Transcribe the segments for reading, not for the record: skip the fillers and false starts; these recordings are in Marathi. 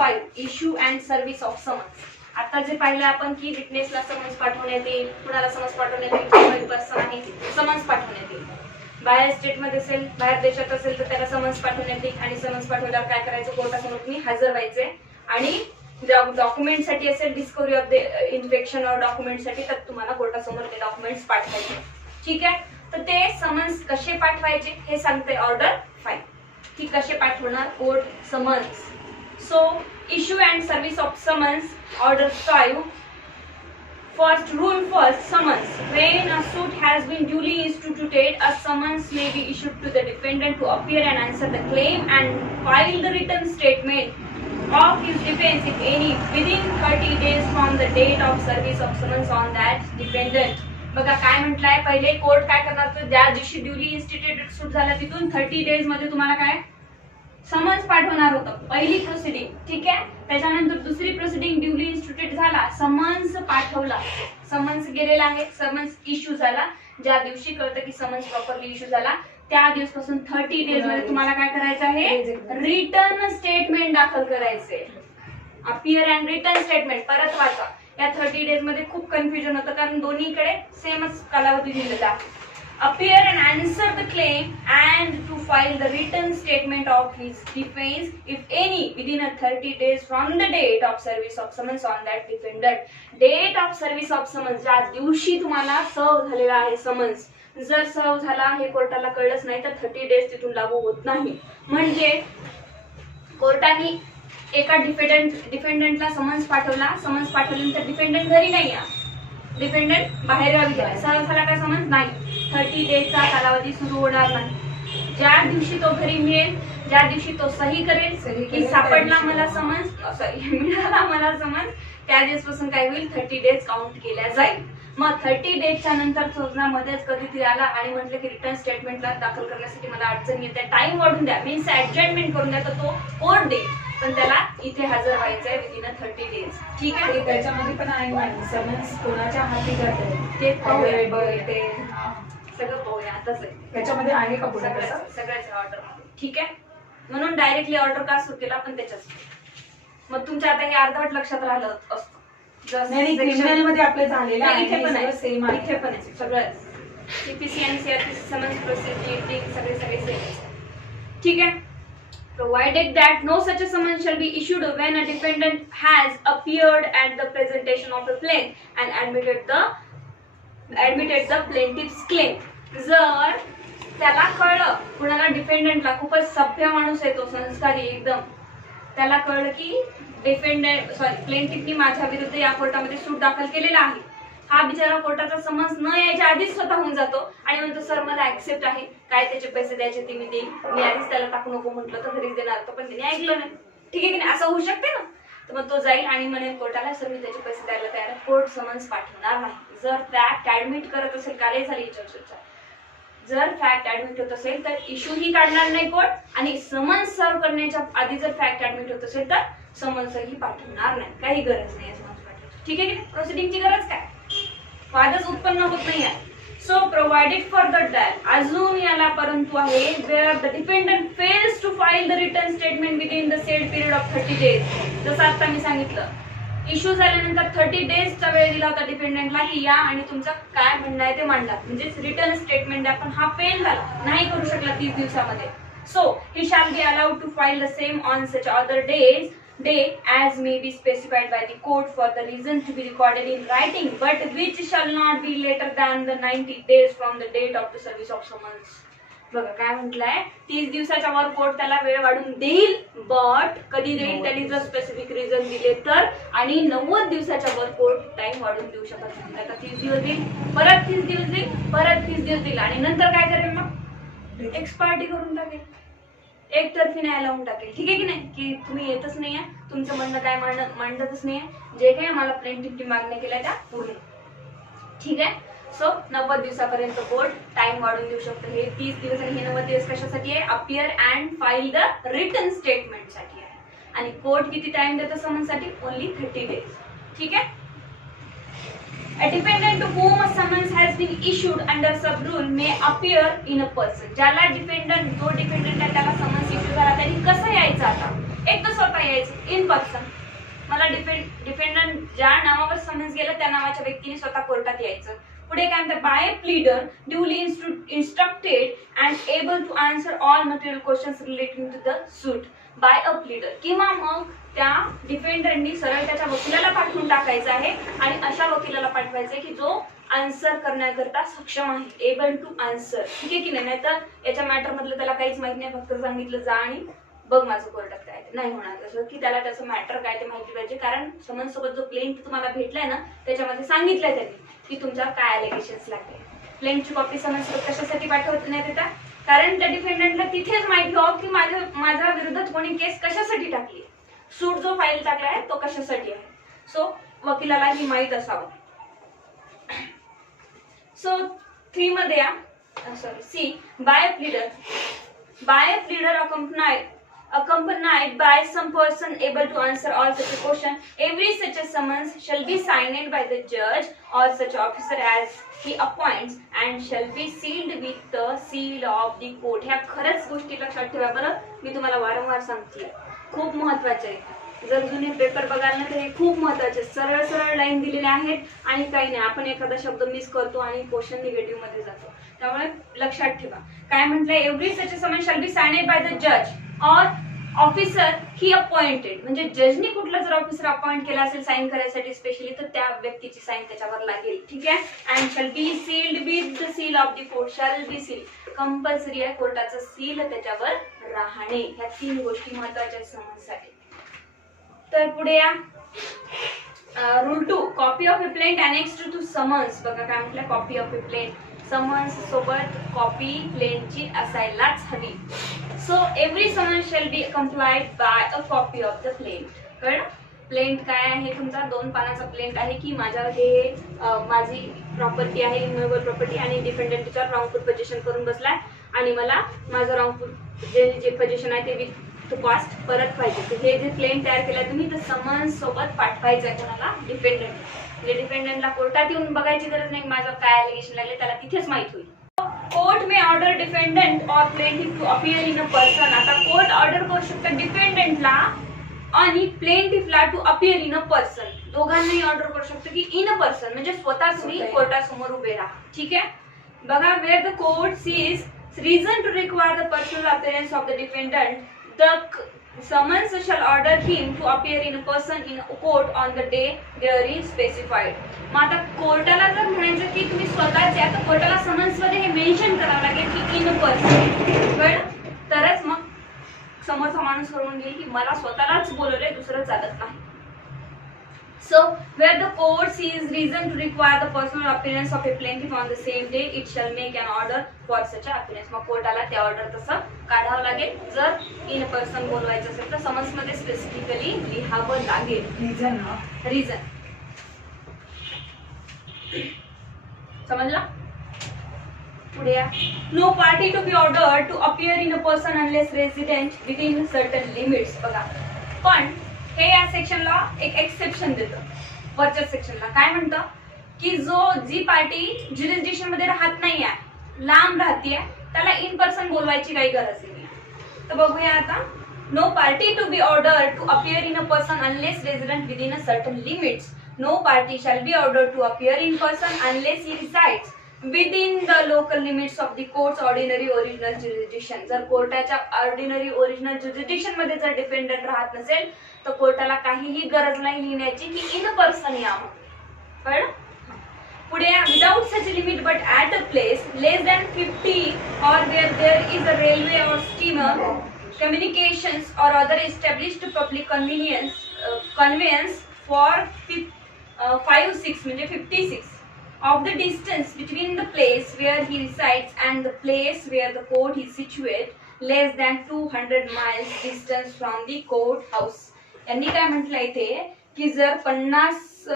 5 issue and service of summons. आता जे पाहिलं आपण की विटनेसला समन्स पाठवण्यात येईल, कुणाला समन्स पाठवण्यात येईल, पर्सन आहे समन्स पाठवण्यात येईल. बाहेर स्टेटमध्ये असेल, बाहेर देशात असेल तर त्याला समन्स पाठवण्यात येईल आणि समन्स पाठवल्यावर काय करायचं, कोर्टासमोर तुम्ही हजर व्हायचे आणि डॉक्युमेंटसाठी असेल डिस्कवरी ऑफ द इन्फेक्शन और डॉक्युमेंटसाठी तर तुम्हाला कोर्टासमोर ते डॉक्युमेंट्स पाठवायचे. ठीक आहे, तर ते समन्स कसे पाठवायचे हे सांगते ऑर्डर 5 की कसे पाठवणार court summons. So issue and service of summons order 5. First rule first summons. When a suit has been duly instituted, a summons may be issued to the defendant to appear and answer the claim and file the written statement of his defense if any within 30 days from the date of service of summons on that defendant. बघा काय म्हटलंय, पहिले कोर्ट काय करणार तर ज्या दिवशी ड्युली इन्स्टिट्यूटेड सूट झाला तिथून 30 डेज मध्ये तुम्हाला काय समन्स पाठवणार होतं, पहिली प्रोसिडिंग. ठीक आहे, त्याच्यानंतर दुसरी प्रोसिडिंग ड्युली इन्स्टिट्यूटेड झाला, समन्स पाठवला, समन्स गेलेला आहे, समन्स इश्यू झाला. ज्या दिवशी कळतं की समन्स प्रॉपरली इश्यू झाला त्या दिवसापासून 30 डेज मध्ये तुम्हाला काय करायचं आहे, रिटर्न स्टेटमेंट दाखल करायचे. अपियर अँड रिटर्न स्टेटमेंट परत वाचा. या 30 डेज मध्ये खूप कन्फ्युजन होतं कारण दोन्हीकडे सेमच कालावधी दिलेला आहे. Appear and answer the claim and to file the written statement of his defense if any within a 30 days from the date of service of summons on that defendant. Date of service of summons ज्या दिवशी तुम्हाला सर्व झालेला आहे समन्स, जर सर्व झाला हे कोर्टाला कळलंच नाही तर 30 डेज तिथून लागू होत नाही. म्हणजे कोर्टाने एका डिफेंडंटला समन्स पाठवला, समन्स पाठवल्यानंतर डिफेंडंट घरी नाही आहे, डिफेंडंट बाहेर गावी गेला, सर्व झाला काय समन्स नाही, 30 डेजचा कालावधी सुरू होणार नाही. ज्या दिवशी तो घरी मिळेल, ज्या दिवशी तो सही करेल की सापडला मला समन्स, सॉरी मिळाला मला समन्स, त्या दिवसापासून काय होईल 30 डेज काउंट केल्या जाईल. मग 30 डेजच्या नंतर मध्येच कधीतरी आला आणि म्हटलं की रिटर्न स्टेटमेंटला दाखल करण्यासाठी मला अडचण येते, टाइम वाढून द्या, मीन्स ऍडजस्टमेंट करून द्या, तर तो कोर्ट देईल पण त्याला इथे हजर व्हायचंय विदिन 30 डेज. ठीक आहे, त्याच्यामध्ये पण आहे समन्स कोणाच्या हाती जाते ते ते सगळं पाहूया. आता त्याच्यामध्ये आहे का सगळ्याच ऑर्डर. ठीक आहे, म्हणून डायरेक्टली ऑर्डर का सुरू केला पण त्याच्याच. मग तुमच्या आता हे अर्धवट लक्षात राहिलं असतं. क्रिमिनल मध्ये आपले झालेलं आहे, इथे पण आहे, सेम आहे, इथे पण आहे सगळं. सीपीसी आणि सीआरपीसी समन्स प्रोसिजर सगळे सेम. ठीक आहे. Provided that no such a summons shall be issued when a defendant has appeared at the presentation of the plaint and admitted the plaintiff's claim. जर त्याला कळलं, कुणाला डिफेंडंटला खूपच सभ्य माणूस आहे तो, संस्कारी एकदम, त्याला कळलं की प्लेंटिफनी माझ्या विरुद्ध या कोर्टामध्ये सूट दाखल केलेला आहे, हा बिचारा कोर्टाचा समन्स न यायच्या आधीच स्वतःहून जातो आणि म्हणतो सर मला ऍक्सेप्ट आहे, काय त्याचे पैसे द्यायचे ते मी देईन, मी आधीच त्याला टाकू नको म्हटलं तर घरीच देणार होतं पण त्याने ऐकलं नाही. ठीक आहे की नाही, असं होऊ शकते ना. तर मग तो जाईल आणि म्हणेल कोर्टाला सर मी त्याचे पैसे द्यायला तयार आहे, कोर्ट समन्स पाठवणार नाही. जर फॅक्ट ऍडमिट करत असेल, कालही झाली चर्चा, जर फॅक्ट ऍडमिट होत असेल तर इश्यू ही काढणार नाही कोर्ट आणि समन्स सर्व करण्याच्या आधी जर फॅक्ट ऍडमिट होत असेल तर समन्सही पाठवणार नाही, काही गरज नाही समन्स पाठवायची. ठीक आहे की नाही, प्रोसिडिंगची गरज काय, वादच उत्पन्न होत नाही आहे. So provided for the that, अजून याला परंतु आहे, where the dependent fails to file the return statement within the said period of 30 days. जसं आता मी सांगितलं, इश्यू झाल्यानंतर 30 डेजचा वेळ दिला होता डिपेंडंटला की या आणि तुमचं काय म्हणणं आहे ते मांडा, म्हणजे रिटर्न स्टेटमेंट द्या, पण हा फेल झाला, नाही करू शकला 30 दिवसामध्ये. So he shall be allowed to file the same on such other day as may be specified by the court for the reason to be recorded in writing, but which shall not be later than the 90 days from the date of the service of summons. बघा काय म्हटलंय, 30 दिवसाच्या वर कोर्ट त्याला वेळ वाढून देईल, बट कधी देईल त्यांनी जर स्पेसिफिक रिझन दिले तर, आणि 90 दिवसाच्या वर कोर्ट टाइम वाढून देऊ शकत नाही. आता 30 दिवस देईल, परत 30 दिवस देईल, परत 30 दिवस देईल आणि नंतर काय करेल मग एक्सपार्टी करून टाकेल, एकतर्फी न्याय लावून टाकेल. ठीक आहे की नाही, की तुम्ही येतच नाहीये, तुमचं म्हणणं काय मांडतच नाहीये, जे काही आम्हाला प्लेंटिफनी मागण्या केल्या त्या पूर्ण. ठीक आहे. सो 90 दिवसापर्यंत कोर्ट टाइम वाढून देऊ शकतो. हे 30 दिवस आणि हे 90 दिवस कशासाठी आहे, appear and file the return statement साठी आहे. आणि कोर्ट किती टाइम देतो समन्ससाठी, ओनली 30 डेज. ठीक आहे. A defendant to whom a summons has been issued under sub rule may appear in a person. ज्याला डिफेंडंट, जो डिफेंडंट आहे त्याला समन्स इश्यू झाला, त्यांनी कसं यायचं आता, एक तर स्वतः यायचं इन पर्सन. मला डिफेंडंट ज्या नावावर समन्स गेलं त्या नावाच्या व्यक्तीने स्वतः कोर्टात यायचं. पुढे काय म्हणतात, by a pleader duly instructed and able to answer all material questions relating to the suit by a pleader. किंवा मग त्या डिफेंडरनी सरळ त्याच्या वकिलाला पाठवून टाकायचं आहे आणि अशा वकिलाला पाठवायचं आहे की जो आन्सर करण्याकरता सक्षम आहे, एबल टू आन्सर. ठीक आहे की नाही? तर याच्या मॅटर मधलं त्याला काहीच माहित नाही, फक्त सांगितलं जा आणि बघ माझं कोर्टात काय ते. नाही होणार तसं, की त्याला त्याचं मॅटर काय ते माहिती पाहिजे. कारण समन्स सोबत जो प्लेंट तुम्हाला भेटलाय ना त्याच्यामध्ये सांगितलंय त्यांनी की तुमच्यावर काय अलिगेशन्स लागले. प्लेंटची कॉपी समन्स सोबत कशासाठी पाठवत नाही देता, कारण त्या डिफेंडंटला तिथेच माहिती व्हावं की माझ्या विरोधात कोणी केस कशासाठी टाकली, सूट जो फाईल टाकला आहे तो कशासाठी आहे. सो वकिलाला ही माहित असावं. सो 3 मध्ये या, sorry C, by a pleader accompanied by some person able to answer all such a question. Every such a summons shall be signed by the judge or such officer as he appoints and shall be sealed with the seal of the court. ह्या खरंच गोष्टी लक्षात ठेवा बरं, मी तुम्हाला वारंवार सांगते, खूप महत्वाचे आहे. जर जुने पेपर बघाल ना तर हे खूप महत्वाचे. सरळ सरळ लाईन दिलेल्या आहेत आणि काही नाही, आपण एखादा शब्द मिस करतो आणि क्वेश्चन निगेटिव्ह मध्ये जातो. त्यामुळे लक्षात ठेवा. काय म्हटलंय, एव्हरी सच समन shall be signed by the जज और ऑफिसर ही अपॉइंटेड. म्हणजे जजनी कुठला जर ऑफिसर अपॉइंट केला असेल साइन करायसाठी स्पेशली तर त्या व्यक्तीची साइन त्याच्यावर लागेल. ठीक आहे. And shall be sealed with the seal of the court. Shall be seal compulsory आहे, कोर्टाचं सील त्याच्यावर राहणे. ह्या 3 गोष्टी महत्वाच्या आहेत समन्ससाठी. तर पुढे या, rule 2, copy of a plaint annexed to summons. बघा काय म्हटलं, copy of a plaint. Summons सोबत कॉपी प्लेंटची असायलाच हवी. So every summons shall be complied by a copy of the plaint. कळलं? प्लेंट काय आहे तुमचा, 2 पानाचा प्लेंट आहे की माझ्या हे माझी प्रॉपर्टी आहे, इमूवेबल प्रॉपर्टी, आणि डिफेंडंट त्याच्यावर रॉंगफुल पोझिशन करून बसलाय आणि मला माझं रॉंगफुल जे पोझिशन आहे ते विथ कॉस्ट परत पाहिजे. तर हे जे प्लेन तयार केलं तुम्ही तर समन्स सोबत पाठवायचं आहे कोणाला, डिफेंडंट. म्हणजे डिफेंडंटला कोर्टात येऊन बघायची गरज नाही माझं काय अलिगेशन लागले, त्याला तिथेच माहित होईल. Court may order defendant or plaintiff to appear in a person. आता कोर्ट ऑर्डर करू शकतं डिफेंडंटला आणि प्लेंटिफला to appear in a person. दोघांनाही ऑर्डर करू शकतो की इन अ पर्सन म्हणजे स्वतः तुम्ही कोर्टासमोर उभे राहा. ठीक आहे. बघा, where the court sees reason to require the personal appearance of the defendant, the summons shall order him to appear in person in court on the day therein specified. मग आता कोर्टाला जर म्हणायचं की तुम्ही स्वतःच या तर कोर्टाला समन्स मध्ये हे मेन्शन करावं लागेल की इन पर्सन. कळलं? तरच मग समोरचा माणूस करून घेईल की मला स्वतःलाच बोलवलंय, दुसरं चालत नाही. So, where the court sees reason to require the personal appearance of a plaintiff on the same day, it shall make an order for such an appearance. मग कोर्टाला त्या ऑर्डर तसं काढावं लागेल. जर इन पर्सन बोलवायचं असेल तर समन्स मध्ये स्पेसिफिकली लिहावं लागेल. रिझन समजला? पुढे या, no party to be order to appear in a person unless resident within certain limits. बघा, पण हे या सेक्शनला एक एक्सेप्शन देतं. वरच्या सेक्शनला काय म्हणतं की जी पार्टी ज्युरिस्डिक्शन मध्ये राहत नाही आहे, लांब राहतीये, त्याला इन पर्सन बोलवायची काही गरज नाही. तर बघूया आता, no party to be order to appear in a person unless resident within a certain limits. No party shall be order to appear in person unless he resides within the local limits of the court's ordinary original jurisdiction. जर कोर्टाच्या ऑर्डिनरी ओरिजिनल ज्युरिस्डिक्शन मध्ये जर डिफेंडंट राहत नसेल तर कोर्टाला काहीही गरज नाही लिहिण्याची की इन पर्सन या. कळलं? पुढे, without such limit but at a place less than 50 or where there is a railway or steamer communications or other established public conveyance for 56 म्हणजे 56 of the distance between the place where he resides and the place where the court is situated less than 200 miles distance from the court house. यांनी काय म्हटलं इथे की जर 50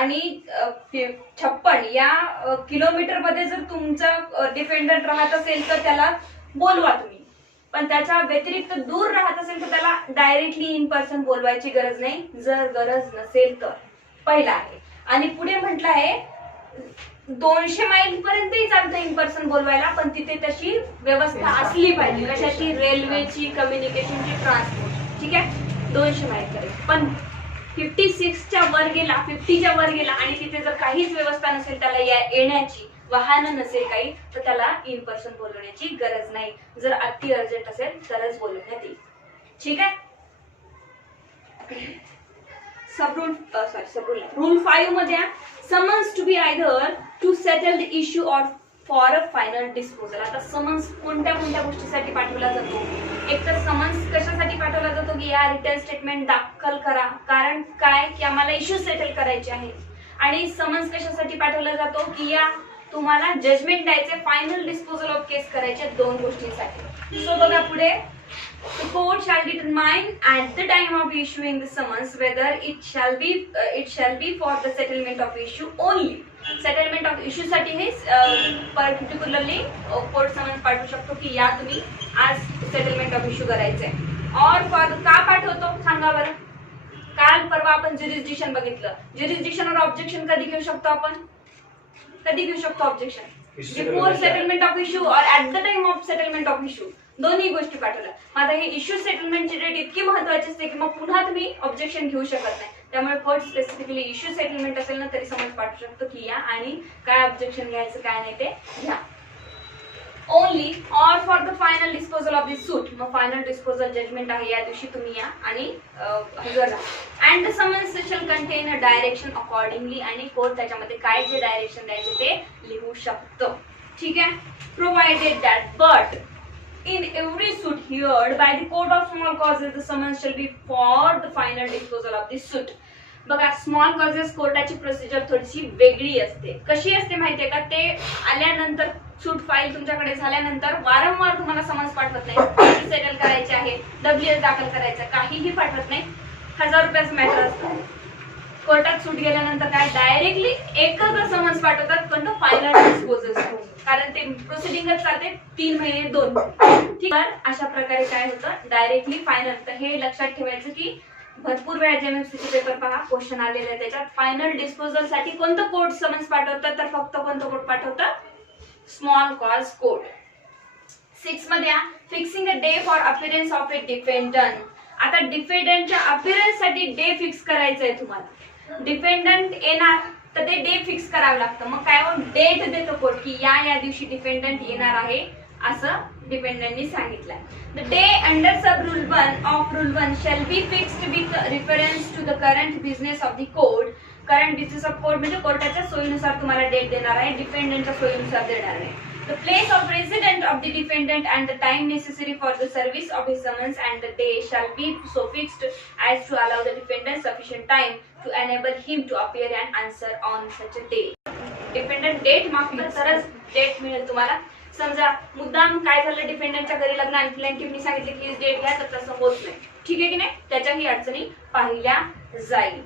आणि 56 या किलोमीटर मध्ये जर तुमचा डिफेंडंट राहत असेल तर त्याला बोलवा तुम्ही, पण त्याच्या व्यतिरिक्त दूर राहत असेल तर त्याला डायरेक्टली इन पर्सन बोलवायची गरज नाही जर गरज नसेल तर. पहिला आहे. आणि पुढे म्हटलं आहे 200 माइल पर्यंतही चालतं इन पर्सन बोलवायला, पण तिथे तशी व्यवस्था असली पाहिजे. कशाची? रेल्वेची, कम्युनिकेशनची, ट्रान्सपोर्ट. ठीक आहे, 200 माहीत करायचे. पण 56च्या वर गेला, 50च्या वर गेला आणि तिथे जर काहीच व्यवस्था नसेल, त्याला येण्याची वाहन नसेल काही, तर त्याला इन पर्सन बोलवण्याची गरज नाही. जर अति अर्जंट असेल तरच बोलवण्यात येईल. ठीक आहे. रूल 5 मध्ये summons to be either to settle the issue or for a final disposal. आता समन्स कोणत्या कोणत्या गोष्टीसाठी पाठवला जातो? एक तर समन्स कशासाठी पाठवला जातो की या रिटर्न स्टेटमेंट दाखल करा. कारण काय की आम्हाला इश्यू सेटल करायचे आहे. आणि समन्स कशासाठी पाठवला जातो की या तुम्हाला जजमेंट द्यायचे, फायनल डिस्पोजल ऑफ केस करायचे, 2 गोष्टींसाठी. सो बघा पुढे, the court shall determine at the time of issuing the summons whether it shall be for the settlement of issue only. Settlement of issue साठी हे पर्टिक्युलरली कोर्ट समन्स पाठवू शकतो की या तुम्ही आज सेटलमेंट ऑफ इश्यू करायचंय. और फॉर का पाठवतो सांगा बरं. काल परवा आपण ज्युरिस्डिक्शन बघितलं. ज्युरिस्डिक्शनवर ऑब्जेक्शन कधी घेऊ शकतो आपण? कधी घेऊ शकतो objection? Before settlement of issue or at the time of settlement of issue. दोन्ही गोष्टी पाठवल्या. आता हे इश्यू सेटलमेंटची डेट इतकी महत्वाची असते की मग पुन्हा तुम्ही ऑब्जेक्शन घेऊ शकत नाही. त्यामुळे कोर्ट स्पेसिफिकली इश्यू सेटलमेंट असेल ना तरी समज पाठवू शकतो की या आणि काय ऑब्जेक्शन घ्यायचं काय नाही ते घ्या. Only or for the final disposal of this suit. मग फायनल डिस्पोजल जजमेंट आहे या दिवशी तुम्ही या आणि हजर राहा. And the summons shall contain a direction accordingly. आणि कोर्ट त्याच्यामध्ये काय जे डायरेक्शन द्यायचे ते लिहू शकतो. ठीक आहे. Provided that but in every suit heard by the court of small causes the summons shall be for the final disposal of the suit. बघा स्मॉल कॉजेस कोर्टाची प्रोसिजर थोडीशी वेगळी असते. कशी असते माहितीये का? ते आल्यानंतर सूट फाईल तुमच्याकडे झाल्यानंतर वारंवार तुम्हाला समन्स पाठवत नाही. सेटल करायचे आहे, WS दाखल करायचं, काहीही पाठवत नाही. 1000 रुपयाचं मॅटर असतं. कोर्टात सूट गेल्यानंतर काय डायरेक्टली एकच समन्स पाठवतात पण तो फायनल डिस्पोजल. कारण ते प्रोसिडिंगच चालते 3 महिने 2. ठीक आहे. अशा प्रकारे काय होतं डायरेक्टली फायनल. तर हे लक्षात ठेवायचं की भरपूर वेळा JMFC पेपर पहा क्वेश्चन आलेले आहे त्याच्यात फायनल डिस्पोजल साठी कोणतं कोर्ट समन्स पाठवतात तर फक्त कोणतं कोर्ट पाठवतं? Small cause court. 6 मध्ये fixing a day for appearance of a defendant. आता डिफेंडंटच्या अपीअरन्स साठी डे फिक्स करायचं आहे तुम्हाला. डिफेंडंट येणार तर ते डे फिक्स करावं लागतं. मग काय डेट देतो कोर्ट की या दिवशी डिफेंडंट येणार आहे असं डिफेंडंटनी सांगितलंय. The day under sub rule 1 of rule 1 shall be fixed with reference to the current business of the court. Current business of court म्हणजे कोर्टाच्या सोयीनुसार तुम्हाला डेट देणार आहे, डिफेंडंटच्या सोयीनुसार देणार आहे. The place of residence of the defendant and the time necessary for the service of his summons and the day shall be so fixed as to allow the defendant sufficient time to enable him to appear and answer on such a day. Defendant date मागतं तरच डेट मिळेल तुम्हाला. समजा मुद्दाम काय झालं डिफेंडंटच्या घरी लग्न आणि प्लेंटिफनी सांगितले की डेट घ्या तर तसं होत नाही. ठीक आहे की नाही? त्याच्याही अडचणी पाहिल्या जाईल.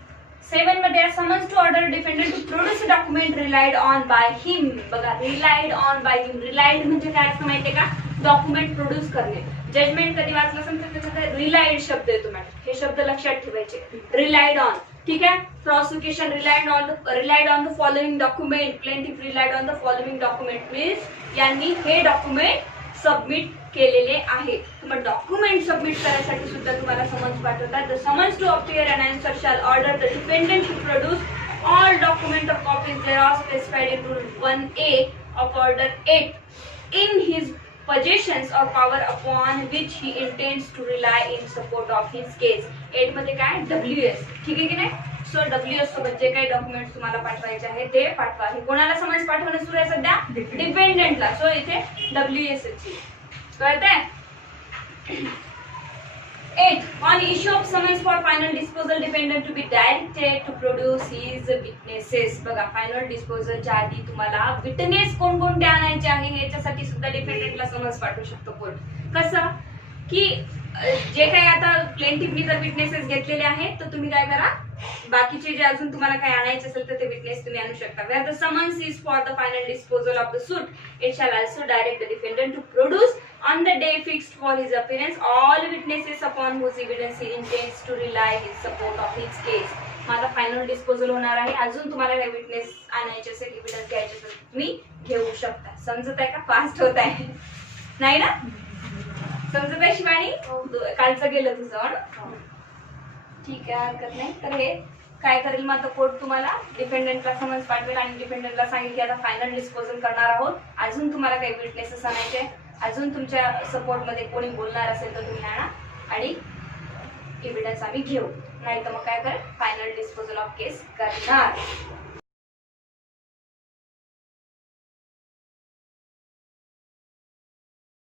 7 मध्ये summons to order defendant to produce a document relied on by him. बघा relied on by him. Relied म्हणजे काय असतं माहितीये का? डॉक्युमेंट प्रोड्यूस करणे. जजमेंट कधी वाचलं असेल तर त्याच्यात रिलाइड शब्द येतो मॅडम. हे शब्द लक्षात ठेवायचे. Relied on. ठीक आहे. Prosecution relied on the following document. Plaintiff relied on the following document means यांनी हे डॉक्युमेंट सबमिट केलेले आहे. मग डॉक्युमेंट सबमिट करायसाठी सुद्धा तुम्हाला समन्स पाठवतात. The summons to appear and answer shall order the defendant to produce all document of copies thereof specified in rule 1A of order 8 in his possessions or power upon which he intends to rely in support of his case. 8 मध्ये काय? WS. ठीक आहे की नाही? सो WS सोबत जे काही डॉक्युमेंट्स तुम्हाला पाठवायचे आहे ते पाठवा. हे कोणाला समन्स पाठवणं सुरू आहे सध्या? डिफेंडंटला. सो इथे WS ची कळतंय? 8. On issue of summons for final disposal, defendant to be directed to produce his witnesses. बघा फायनल डिस्पोजलच्या आधी तुम्हाला विटनेस कोणकोणते आणायचे आहे याच्यासाठी सुद्धा डिफेंडंटला समन्स पाठवू शकतो कोर्ट. कसं की जे काही आता प्लेंटिफनी जर विटनेसेस घेतलेले आहेत तर तुम्ही काय करा बाकीचे जे अजून तुम्हाला काय आणायचे असेल तर ते विटनेस तुम्ही आणू शकता. Where the summons is for the final disposal of the suit, it shall also direct the defendant to produce on the day fixed for his appearance all witnesses upon whose evidence he intends to rely his support of his case. माझा फायनल डिस्पोजल होणार आहे. अजून तुम्हाला काय विटनेस आणायचे असेल, एव्हिडन्स घ्यायचे असेल तुम्ही घेऊ शकता. समजत आहे का? फास्ट होत आहे नाही ना? समजत आहे शिवानी? कालचं गेलं तुझं. ठीक आहे, हरकत नाही. तर हे काय करेल मग आता कोर्ट तुम्हाला डिफेंडंटला समन्स पाठवेल आणि डिफेंडंटला सांगेल की आता फायनल डिस्पोजल करणार आहोत. अजून तुम्हाला काही विटनेसेस आणायचे, अजून तुमच्या सपोर्ट मध्ये कोणी बोलणार असेल तर तुम्ही आणा आणि एव्हिडन्स आम्ही घेऊ. नाही तर मग काय करेल, फायनल डिस्पोजल ऑफ केस करणार.